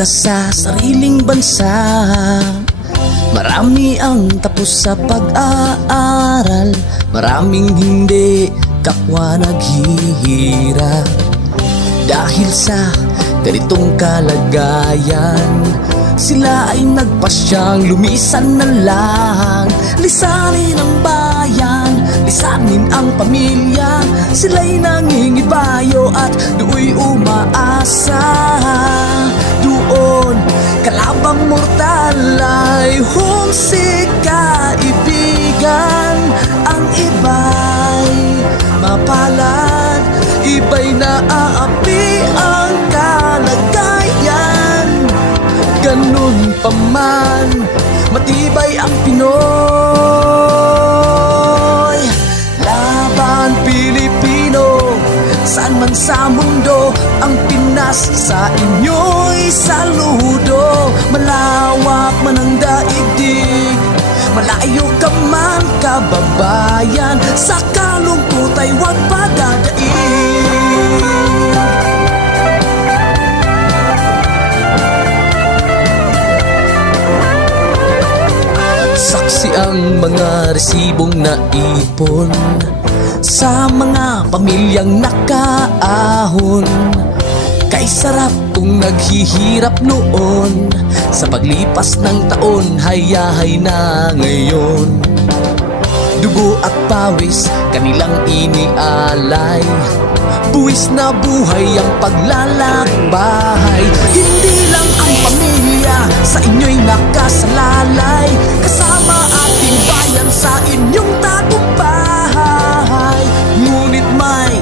ka sa sariling bansa. Marami ang tapos sa pag-aaral, maraming hindi kapwa naghihirap. Dahil sa ganitong kalagayan, sila ay nagpasyang lumisan na lang. Lisanin ang bayan, lisanin ang pamilya. Sila'y nangingibayo at do'y umaasa. Doon kalabang mortal ay humsik kaibigan. Ang iba'y mapalad, iba'y naaapi ang kalagayan. Ganun pa man, matibay ang Pinoy. Laban Pilipino, saan man sa mundo, ang Pinas sa inyo'y saludo. Malawak man ang daigdig, malayo ka man kababayan, sa kalungkot ay huwag padadaig. Saksi ang mga resibong naipon sa mga pamilyang nakaahon. Kay sarap kung naghihirap noon, sa paglipas ng taon hayahay na ngayon. Dugo at pawis kanilang inialay, buwis na buhay ang paglalakbay. Hindi lang ang pamilya sa inyo'y nakasalalay, kasama ating bayan sa inyong tagumpay. Ngunit may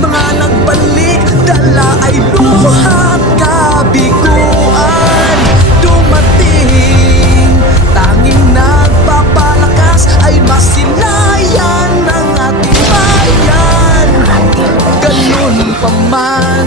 mga nagbalik, dala ay luha at kabiguan. Dumating, tanging nagpapalakas ay masilayan ng ating bayan. Ganun pa man,